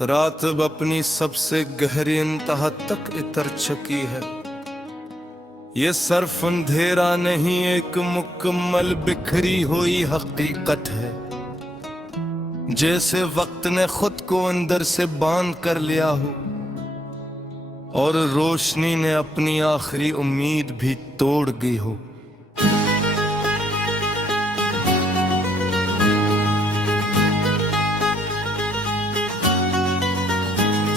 रात अब अपनी सबसे गहरी इंतहा तक इतर चुकी है। ये सिर्फ अंधेरा नहीं, एक मुकम्मल बिखरी हुई हकीकत है। जैसे वक्त ने खुद को अंदर से बांध कर लिया हो और रोशनी ने अपनी आखिरी उम्मीद भी तोड़ गई हो।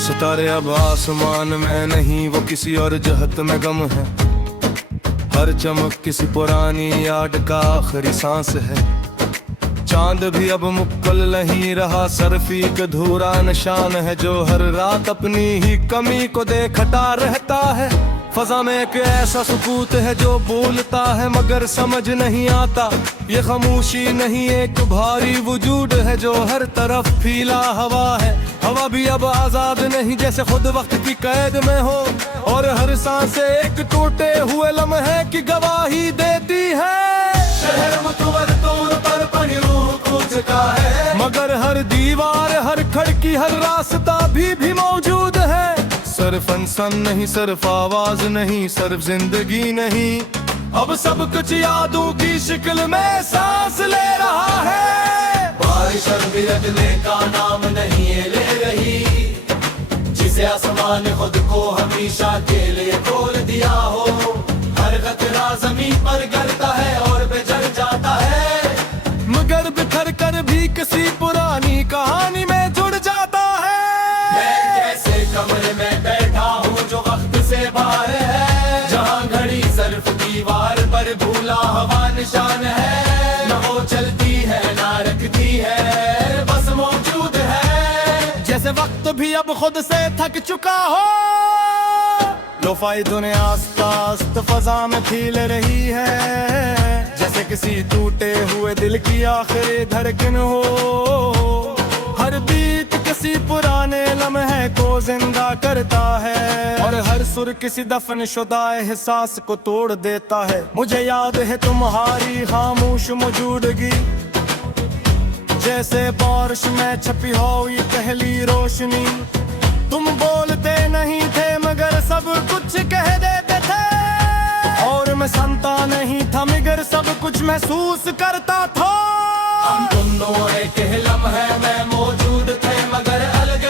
सितारे अब आसमान में नहीं, वो किसी और जहत में गम है। हर चमक किसी पुरानी याद का आखिरी सांस है। चांद भी अब मुक्कल नहीं रहा, सिर्फ एक अधूरा निशान है जो हर रात अपनी ही कमी को देखता रहता है। फजा में एक ऐसा सुकूत है जो बोलता है मगर समझ नहीं आता। ये खामोशी नहीं, एक भारी वजूद है जो हर तरफ फैला हवा है। हवा भी अब आजाद नहीं, जैसे खुद वक्त की कैद में हो, और हर सांस एक टूटे हुए लम्हे की गवाही देती है। शहर मुतवत्तुर पर पड़ी रूह कूच का है, मगर हर दीवार, हर खिड़की, हर रास्ता भी मौजूद है। सिर्फ इंसान नहीं, सिर्फ आवाज नहीं, सिर्फ जिंदगी नहीं, अब सब कुछ यादों की शक्ल में सांस ले रहा है। बारिश भी रखने का नाम नहीं ये ले रही, जिसे आसमान खुद को हमेशा के लिए खोल दिया हो। हर कतरा जमीन पर गिरता है और बिछड़ जाता है, मगर बिखर कर भी किसी पुरानी कहानी में जुड़ जाता है। मैं जैसे कमरे में बैठा हूँ जो वक्त से बाहर है, जहाँ घड़ी सिर्फ दीवार पर भूला हवा निशान है। न वो चलती है ना रखती है, बस मौजूद है। जैसे वक्त भी अब खुद से थक चुका हो। लोफाई दुनिया आस्ता आस्ता फजा में फैल रही है, जैसे किसी टूटे हुए दिल की आखिरी धड़कन हो। हर बीट किसी पुराने लम्हे को जिंदा करता है, और हर सुर किसी दफन शुदा एहसास को तोड़ देता है। मुझे याद है तुम्हारी खामोश मौजूदगी, जैसे बारिश में छपी हो ये पहली रोशनी। तुम बोलते नहीं थे मगर सब कुछ कह देते थे, और मैं सुनता नहीं था मगर सब कुछ महसूस करता था। हम दोनों एक ही लम्हे में मौजूद थे मगर अलग,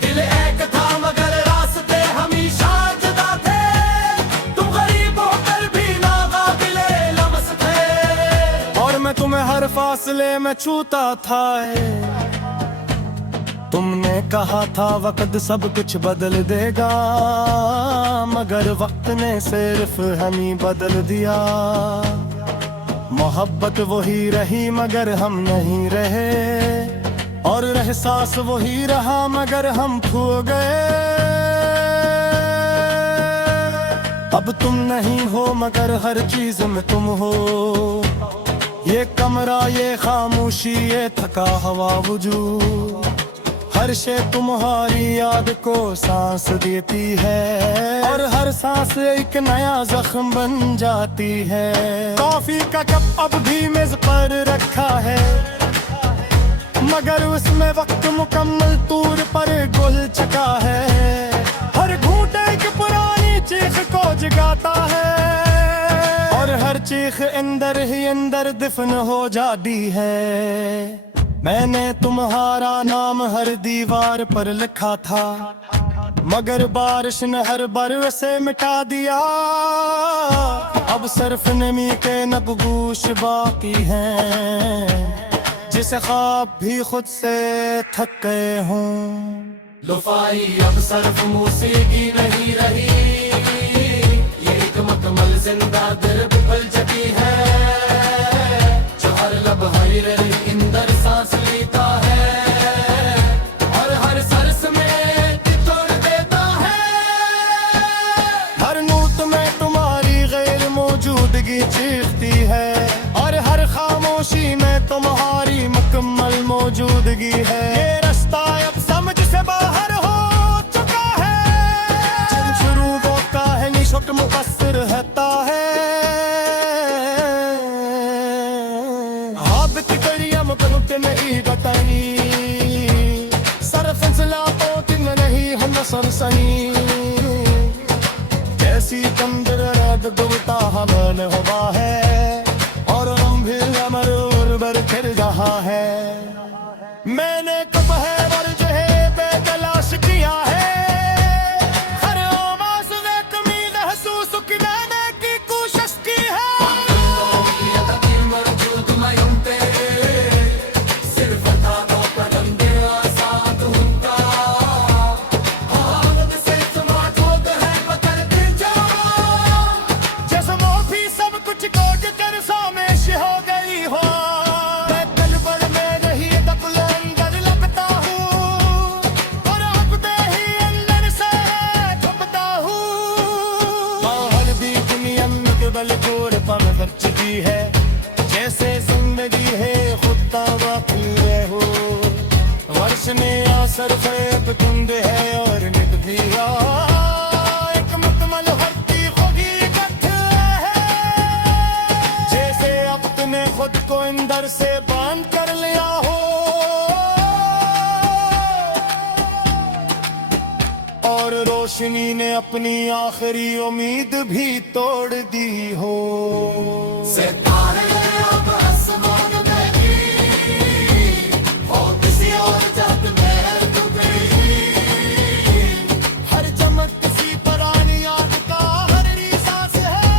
दिल एक था मगर रास्ते हमेशा जुदा थे। तुम गरीब होकर भी नाकाबिले लम्स थे, और मैं तुम्हें हर फासले में छूता था। तुमने कहा था वक्त सब कुछ बदल देगा, मगर वक्त ने सिर्फ हम ही बदल दिया। मोहब्बत वही रही मगर हम नहीं रहे, और एहसास वही रहा मगर हम खो गए। अब तुम नहीं हो मगर हर चीज में तुम हो। ये कमरा, ये खामोशी, ये थका हुआ वजूद, हर शे तुम्हारी याद को सांस देती है, और हर सांस एक नया जख्म बन जाती है। कॉफी का कप अब भी मेज पर रखा है, मगर उसमें वक्त मुकम्मल तौर पर घुल चुका है। हर घूंट एक पुरानी चीख को जगाता है, और हर चीख अंदर ही अंदर दफन हो जाती है। मैंने तुम्हारा नाम हर दीवार पर लिखा था, मगर बारिश ने हर बरस से मिटा दिया। अब सिर्फ नमी के नगूश बाकी हैं, जिसे ख्वाब भी खुद से थक गए हों। लुफाई अब सिर्फ मौसीकी नहीं रही, ये एक मुकम्मल जिंदा दिल बिखर चुकी है, जो हर लब हर इंदर सांस लेता है, और हर सरस में तोड़ देता है। हर नोट में तुम्हारी गैर मौजूदगी चीखती है, और हर खामोशी में तुम्हारी मुकम्मल मौजूदगी है। ये रास्ता अब समझ से बाहर हो चुका है, जिन शुरू होता है निशुक मुकस्सर रहता है। हाबित करिए सनसनी जैसी चंद्र रात डूबता हमन हुआ है और हम भी अमर उर्वर फिर रहा है। मैंने कब है वर्ज है बेतलाश किया है हर आवाज में कमी महसूस की मैंने की कोशिश की है। है जैसे जिंदगी है खुद तबाह हो वर्ष ने असर फैब कुंद है और नित भी एक मुकम्मल भर्ती होगी कथ है जैसे अपने खुद को अंदर से बांध कर लिया हो और रोशनी ने अपनी आखिरी उम्मीद भी तोड़ दी हो। सितारे अब आसमान में भी और किसी और जात में डूबी हर चमक किसी पुरानी याद का हर सांस है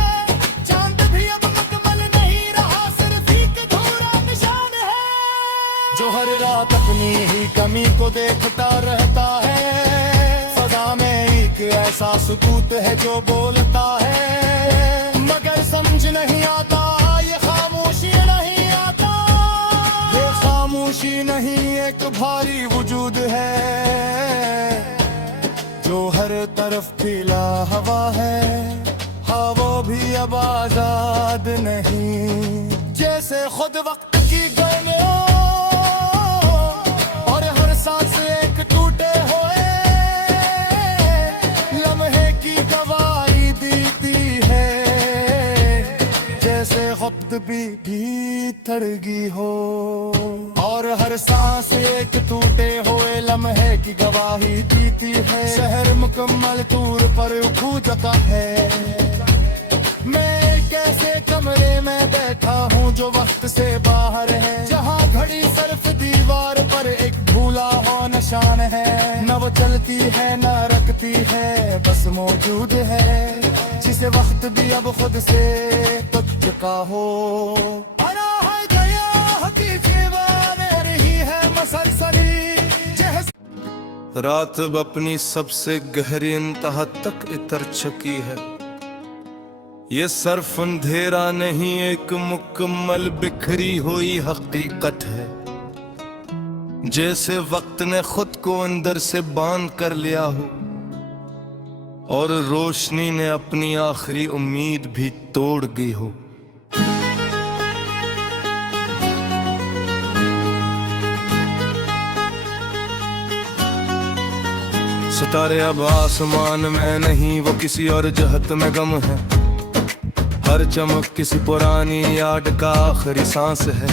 चांद भी अब मुकम्मल नहीं रहा सिर्फ एक अधूरा निशान है जो हर रात अपनी ही कमी को देखता रहता है। सदा में एक ऐसा सुकूत है जो बोलता है मगर समझ नहीं आता ये खामोशी नहीं आता ये खामोशी नहीं एक भारी वजूद है जो हर तरफ फैला हवा है हाँ वो भी अब आजाद नहीं जैसे खुद वक्त की गलियों और हर सांस एक टूटे हुए लम्हे की गवाही देती है जैसे खुद भी थड़गी हो और हर सांस एक टूटे हुए लम्हे की गवाही देती है। शहर मुकम्मल तूर पर खो चुका है मैं कैसे कमरे में बैठा हूँ जो वक्त से बाहर है जहाँ घड़ी सिर्फ दीवार पर एक भूला हो निशान है न वो चलती है न रखती है बस मौजूद है जिसे वक्त भी अब खुद से टूट चुका हो। रात अब अपनी सबसे गहरी इंतहा तक इतर चुकी है ये सिर्फ अंधेरा नहीं एक मुकम्मल बिखरी हुई हकीकत है जैसे वक्त ने खुद को अंदर से बांध कर लिया हो और रोशनी ने अपनी आखिरी उम्मीद भी तोड़ गई हो। सितारे अब आसमान में नहीं वो किसी और जहत में गम है हर चमक किसी पुरानी याद का आखिरी सांस है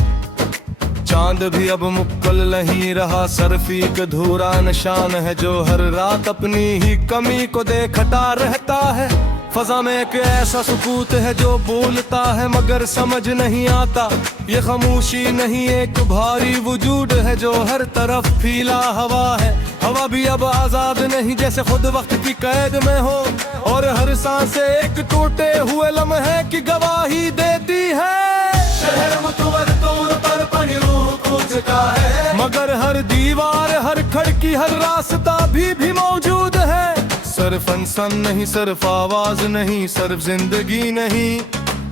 चांद भी अब मुक्कल नहीं रहा सिर्फ एक अधूरा निशान है जो हर रात अपनी ही कमी को देखता रहता है। फजा में एक ऐसा सुकूत है जो बोलता है मगर समझ नहीं आता ये खामोशी नहीं एक भारी वजूद है जो हर तरफ फैला हवा है हवा भी अब आजाद नहीं जैसे खुद वक्त की कैद में हो और हर सांस एक टूटे हुए लम्हे की गवाही देती है। शहर मुतवर तौर पर पानी रूह खो चुका है मगर हर दीवार हर खिड़की हर रास्ता भी मौजूद है सिर्फ इंसान नहीं सिर्फ आवाज नहीं सिर्फ जिंदगी नहीं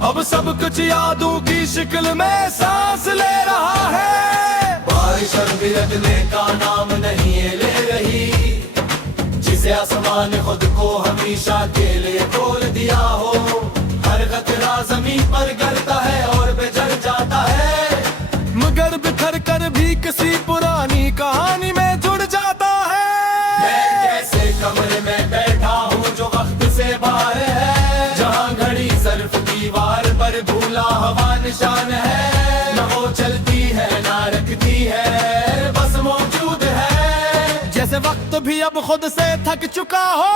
अब सब कुछ यादों की शक्ल में सांस ले रहा है। बारिश भी रखने का नाम नहीं ये ले रही जिसे आसमान ने खुद को हमेशा के लिए खोल दिया हो हर खतरा जमीन पर गिरता है और बिछड़ जाता है मगर बिखर कर भी किसी पुरानी कहानी में जुड़ जाता है। मैं कैसे कमरे में बैठा हूँ जो वक्त से बाहर है जहाँ घड़ी सिर्फ दीवार पर भूला हवा निशान है न वो चलती है ना रखती है बस मौजूद है जैसे वक्त भी अब खुद से थक चुका हो।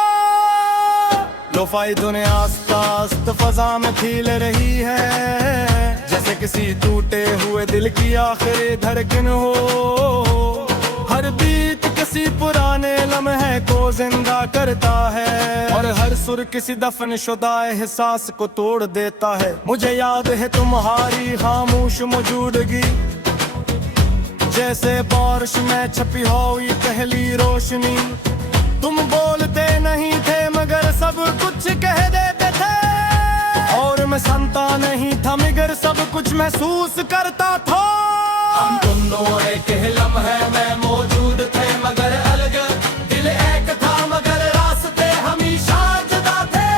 लोफाई धुने आस्ता आस्त फजा में फील रही है, जैसे किसी टूटे हुए दिल की आखिरी धड़कन हो। हर बीट किसी पुराने लम्हे को जिंदा करता है, और हर सुर किसी दफन शुदा एहसास को तोड़ देता है। मुझे याद है तुम्हारी खामोश मौजूदगी, जैसे बारिश में छपी हुई पहली रोशनी। तुम बोलते नहीं थे मगर सब कुछ कह देते थे, और मैं सुनता नहीं था मगर सब कुछ महसूस करता था। हम दोनों एक ही लम्हे में मौजूद थे मगर अलग, दिल एक था मगर रास्ते हमेशा जुदा थे।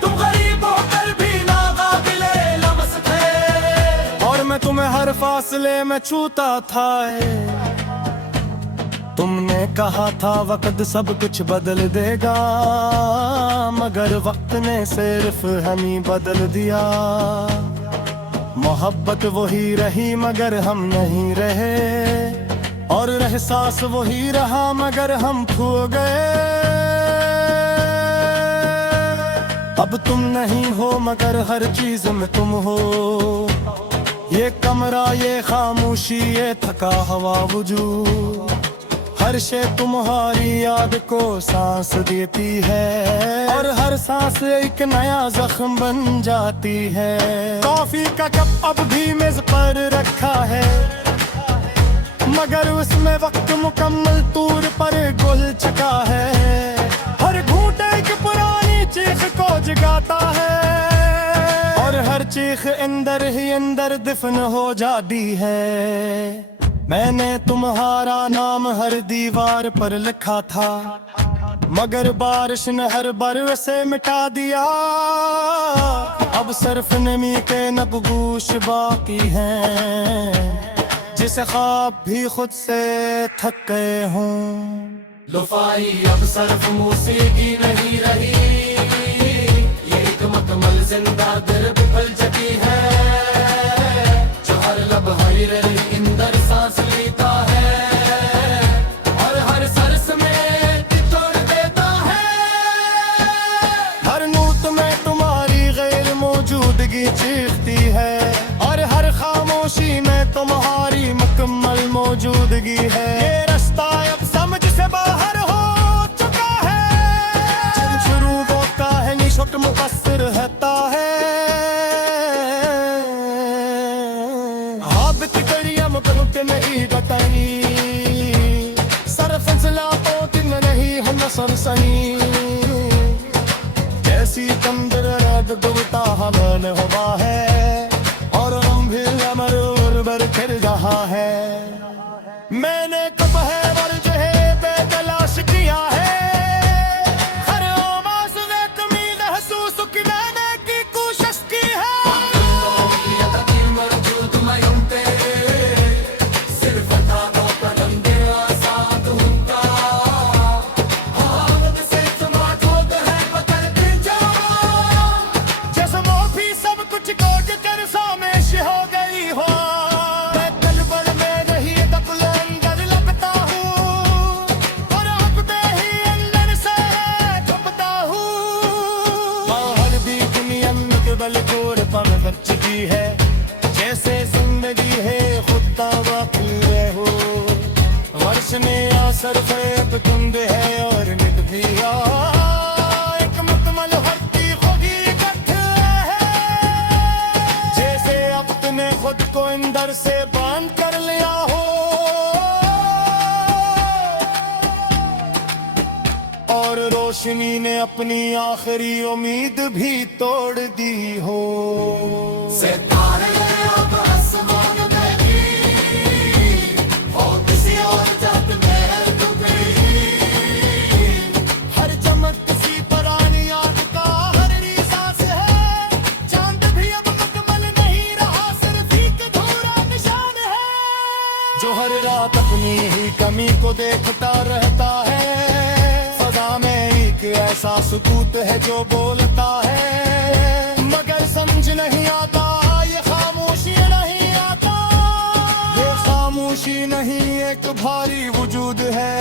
तुम गरीब होकर भी नाकाबिले लम्स थे, और मैं तुम्हें हर फासले में छूता था। तुमने कहा था वक्त सब कुछ बदल देगा, मगर वक्त ने सिर्फ हम ही बदल दिया। मोहब्बत वही रही मगर हम नहीं रहे, और एहसास वही रहा मगर हम खो गए। अब तुम नहीं हो मगर हर चीज में तुम हो। ये कमरा, ये खामोशी, ये थका हुआ वजूद, हर शे तुम्हारी याद को सांस देती है, और हर सांस एक नया जख्म बन जाती है। कॉफी का कप अब भी मेज पर रखा है, मगर उसमें वक्त मुकम्मल तौर पर घुल चुका है। हर घूंट एक पुरानी चीख को जगाता है, और हर चीख अंदर ही अंदर दफन हो जाती है। मैंने तुम्हारा नाम हर दीवार पर लिखा था, मगर बारिश ने हर बरस से मिटा दिया। अब सिर्फ नमी के नबगूश बाकी हैं, जिसे ख्वाब भी खुद से थक गए हों। लुफाई अब सिर्फ मौसीकी नहीं रही, ये एक मुकम्मल जिंदा दिल बिफल चुकी है, जो हर लम्हा इंदर सांस लेता है, और हर सरस में तोड़ देता है। हर नूत में तुम्हारी गैर मौजूदगी चीखती है, और हर खामोशी में तुम्हारी मुकम्मल मौजूदगी है। ये रास्ता अब समझ से बाहर हो चुका है, जब शुरू होता है निशुट मुकस्सर होता है। नहीं गतानी सरफ जलाओ दिन नहीं हम सरसनी, जैसी चंद्र रात डूबता हमन हुआ है, और हम भी अमर उर्वर फिर रहा है। मैंने कब है वर्ज है बेतलाश किया है, हर आवाज में कमी महसूस की मैंने की कोशिश की है। है जैसे जिंदगी है खुद तवक्कुल हो, वर्ष ने असर अब धुंध है और नित भी एक मुकम्मल हस्ती खुदी इकट्ठ है, जैसे अपने खुद को अंदर से बांध कर लिया हो, और रोशनी ने अपनी आखिरी उम्मीद भी तोड़ दी हो। सितारे अब आसमान में भी हो किसी और जात में डूबी, हर चमक किसी पुरानी याद का हर सांस है, चांद भी अब मुकम्मल नहीं रहा सिर्फ एक अधूरा निशान है, जो हर रात अपनी ही कमी को देखता रहता है। ऐसा सुकूत है जो बोलता है मगर समझ नहीं आता, ये खामोशी नहीं आता, ये खामोशी नहीं एक भारी वजूद है।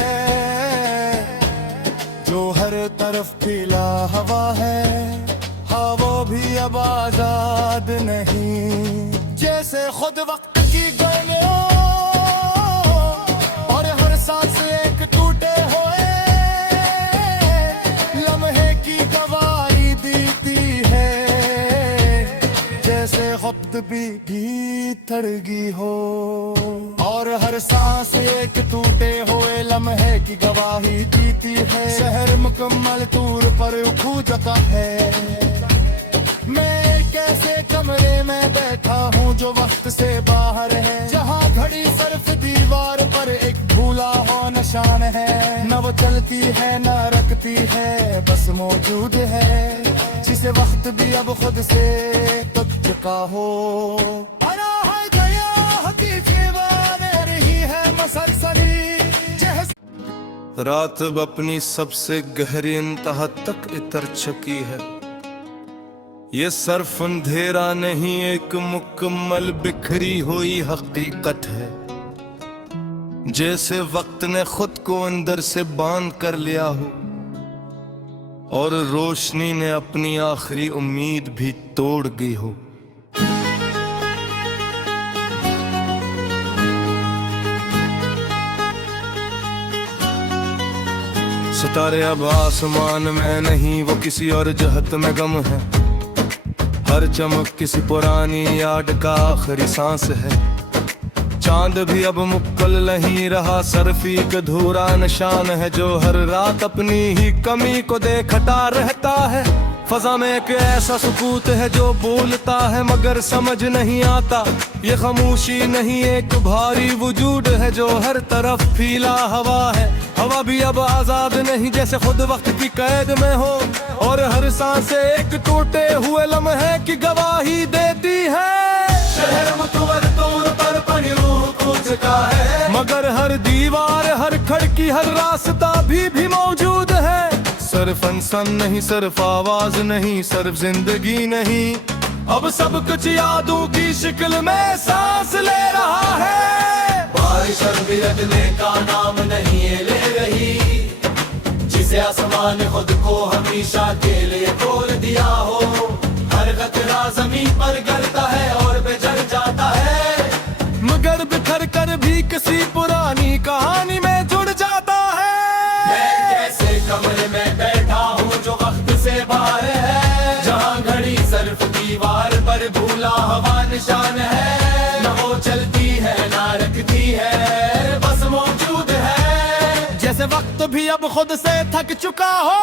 तरफ फैला हवा है, हाँ वो भी अब आजाद नहीं। जैसे खुद वक्त की गलियों और हर सांस एक टूटे हुए लम्हे की गवाही देती है। जैसे वक्त भी थड़गी हो और हर सांस एक टूटे हुए लम्हे की गवाही देती है। शहर मुकम्मल तौर पर खो जाता है। मैं एक ऐसे कमरे में बैठा हूँ जो वक्त से बाहर है, जहाँ घड़ी सिर्फ दीवार पर एक भूला हुआ निशान है। न वो चलती है न रखती है, बस मौजूद है, जिसे वक्त भी अब खुद से तक चुका हो। रात अब अपनी सबसे गहरी इंतहा तक इतर चुकी है। ये सिर्फ अंधेरा नहीं, एक मुकम्मल बिखरी हुई हकीकत है। जैसे वक्त ने खुद को अंदर से बांध कर लिया हो और रोशनी ने अपनी आखिरी उम्मीद भी तोड़ गई हो। सितारे अब आसमान में नहीं, वो किसी और जहत में गम है। हर चमक किसी पुरानी याद का आखिरी सांस है। चांद भी अब मुक्कल नहीं रहा, सिर्फ एक अधूरा निशान है जो हर रात अपनी ही कमी को देखता रहता है। फजा में एक ऐसा सुकूत है जो बोलता है मगर समझ नहीं आता। ये खामोशी नहीं, एक भारी वजूद है जो हर तरफ फैला हवा है। हवा भी अब आजाद नहीं, जैसे खुद वक्त की कैद में हो और हर सांस एक टूटे हुए लम्हे की गवाही देती है। शहर मुतवर तौर पर अपनी रूह खो चुका है, मगर हर दीवार हर खिड़की हर रास्ता भी मौजूद है। सिर्फ इंसान नहीं, सिर्फ आवाज नहीं, सिर्फ जिंदगी नहीं, अब सब कुछ यादों की शक्ल में सांस ले रहा है। बारिश और बिरगने का नाम नहीं ये ले रही, जिसे आसमान ने खुद को हमेशा के लिए तोड़ दिया हो। हर कतरा जमीन पर गिरता है और बिछड़ जाता है, मगर बिखर कर भी किसी पुरानी कहानी में जुड़ जाता है। मैं कैसे कमरे में बैठा हूँ जो वक्त से बाहर है, जहाँ घड़ी सिर्फ दीवार पर भूला हुआ निशान है। न वो चलती है न रखती है, बस मौजूद है, जैसे वक्त भी अब खुद से थक चुका हो।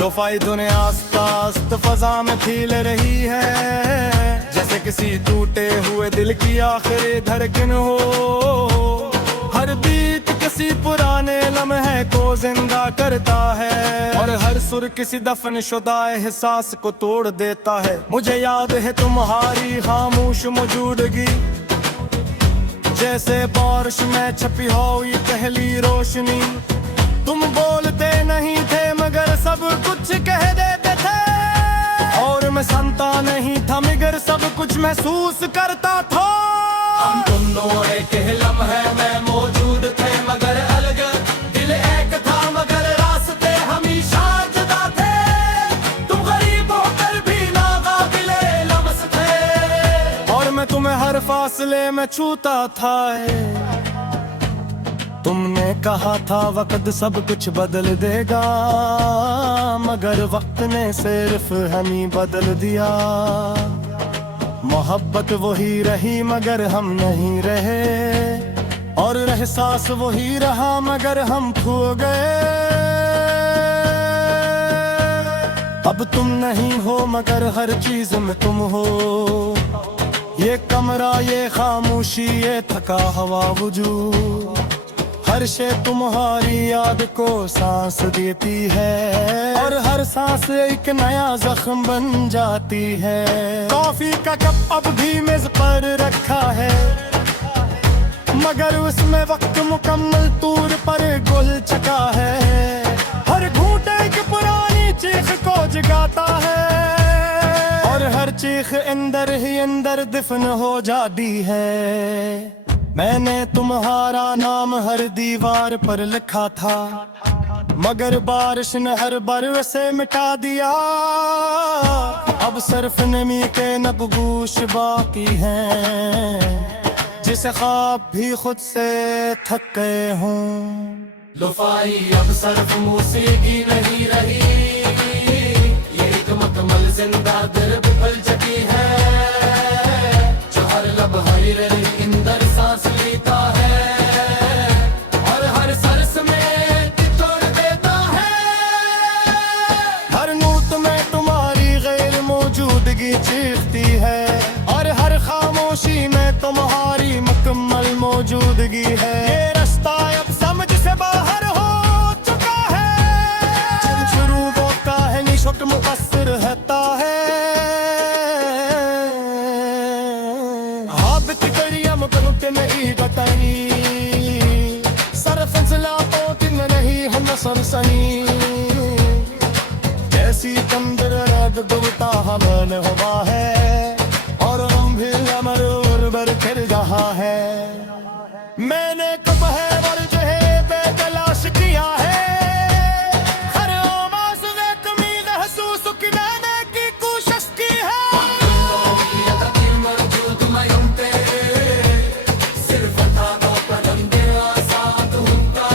लोफाई दुनिया आस्ता फजा में फैल रही है, जैसे किसी टूटे हुए दिल की आखिरी धड़कन हो। हर बीट किसी पुराने लम्हे को जिंदा करता है और हर सुर किसी दफन शुदा एहसास को तोड़ देता है। मुझे याद है तुम्हारी खामोश मौजूदगी, जैसे बारिश में छपी हो ये पहली रोशनी। तुम बोलते नहीं थे मगर सब कुछ कह देते थे, और मैं सुनता नहीं था मगर सब कुछ महसूस करता था। हम दोनों एक ही लम्हे में मौजूद थे मगर अलग, दिल एक था मगर रास्ते हमेशा जुदा थे। तुम गरीब होकर भी नाकाबिले लम्स थे और मैं तुम्हें हर फासले में छूता था। तुमने कहा था वक्त सब कुछ बदल देगा, मगर वक्त ने सिर्फ हम ही बदल दिया। मोहब्बत वही रही मगर हम नहीं रहे, और एहसास वही रहा मगर हम खो गए। अब तुम नहीं हो मगर हर चीज में तुम हो। ये कमरा ये खामोशी ये थका हुआ वजूद, हर शे तुम्हारी याद को सांस देती है और हर सांस एक नया जख्म बन जाती है। कॉफी का कप अब भी मेज पर रखा है, मगर उसमें वक्त मुकम्मल तौर पर गुल चका है। हर घूंट एक पुरानी चीख को जगाता है और हर चीख अंदर ही अंदर दफन हो जाती है। मैंने तुम्हारा नाम हर दीवार पर लिखा था, मगर बारिश ने हर बर से मिटा दिया। अब सिर्फ नमी के नगूश बाकी हैं, जिसे ख्वाब भी खुद से थक गए हों। लुफाई अब सिर्फ मौसीकी नहीं रही, ये एक मुकम्मल जिंदा दर्द पल चकी है, जो हर लब हर इंदर सांस लेता है और हर सरस में तोड़ देता है। हर नूत में तुम्हारी गैर मौजूदगी चीखती है और हर खामोशी में तुम्हारी मुकम्मल मौजूदगी है। ये रास्ता अब समझ से बाहर हो चुका है, जब शुरू होता है निशुक मुकस्सर रहता है। हाबित करियम कनुते नहीं गताई, सरफंसला पोतिन नहीं हम सरसनी, जैसी तंदर रग दुबता हमन हुआ है और हम भी अमर उर्वर फिर रहा है। मैंने कब है वर्ज है बेतलाश किया है, हर आवाज़ में कमी महसूस की मैंने की कोशिश की है। सिर्फ था तो परंदे आजाद होता,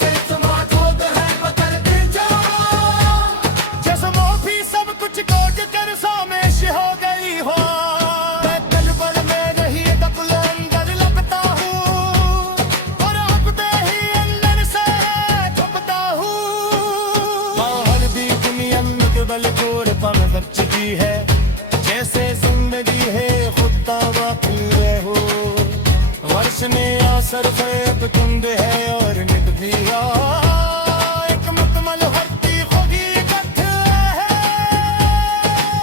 से समाजोद है बदलते जाओ, जैसे वो भी सब कुछ खोज कर सामेश हो गई हो। मैं कलबल में रही दबल अंदर लगता हूँ और अपने ही अंदर से छुपता हूँ। बाहर भी दुनिया में केवल घोर पर कर चुकी है, जैसे जिंदगी है खुद वाकिल हो। वर्ष ने असर फैब कुंद है और नित भी एक मुकम्मल हस्ती खुद इकट्ठ है,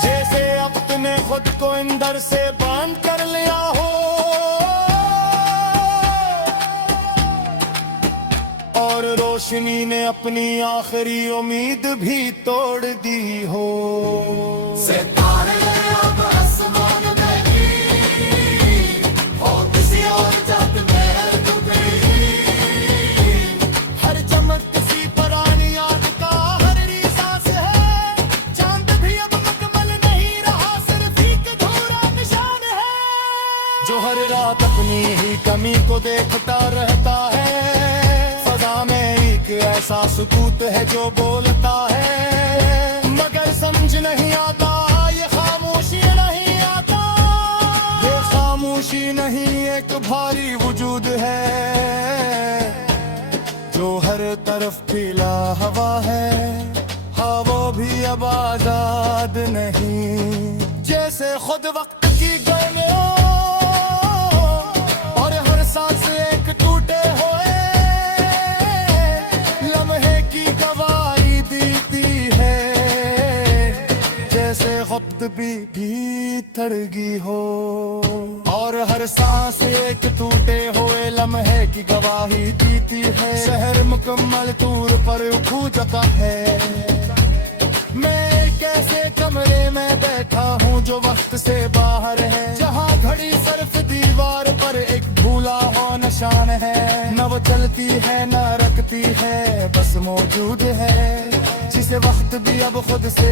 जैसे अपने खुद को अंदर से बांध कर लिया हो और रोशनी ने अपनी आखिरी उम्मीद भी तोड़ दी हो। सितारे अब आसमान में ही और किसी और जग में डूबे, हर चमक किसी पुरानी याद का हर सांस है, चांद भी अब मुकम्मल नहीं रहा, सिर्फ एक अधूरा निशान है, जो हर रात अपनी ही कमी को देखता रहता है। फजा में एक ऐसा सुकूत है जो बोलता है, मगर समझ नहीं आता ये खामोशी नहीं आता। ये खामोशी नहीं एक भारी वजूद है, जो हर तरफ फैला हवा है। हाँ वो भी अब आजाद नहीं, जैसे खुद वक्त की गलियों और हर सांस एक टूटे हुए लम्हे की गवाही देती है, जैसे खुद भी भीतरगी हो और हर सांस एक टूटे हुए लम्हे की गवाही देती है। शहर मुकम्मल तूर पर खो जाता है, मैं कैसे कमरे में बैठा हूँ जो वक्त से बाहर है, जहाँ घड़ी सिर्फ दीवार पर एक भूला हुआ निशान है। न वो चलती है न रखती है, बस मौजूद है, जिसे वक्त भी अब खुद से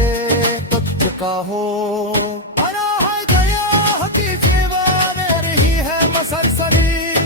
तक चुका हो। अना है गया हकीकी में रही है मसरसरी,